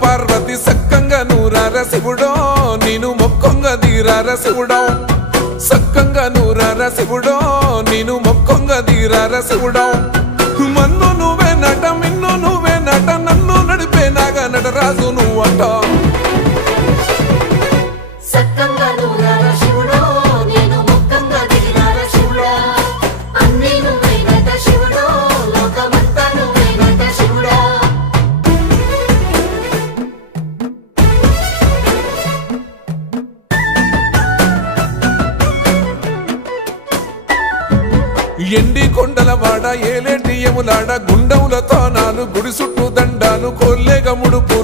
పార్వతి సక్కంగా నూరార శివుడో నేను మొక్కంగా దీరార శివుడో సక్కంగా నూరార శివుడో నేను మొక్కంగా దీరార శివుడో మన్ను నువ్వే నట మిన్ను నువ్వే నట నన్ను నడిపే నాగా నటరాజు నువ్వంట ఎండి కొండలవాడ ఏలేటి యములాడ గుండములతో నాలు గుడి చుట్టూ దండాలు కొల్లేగ ముడుపులు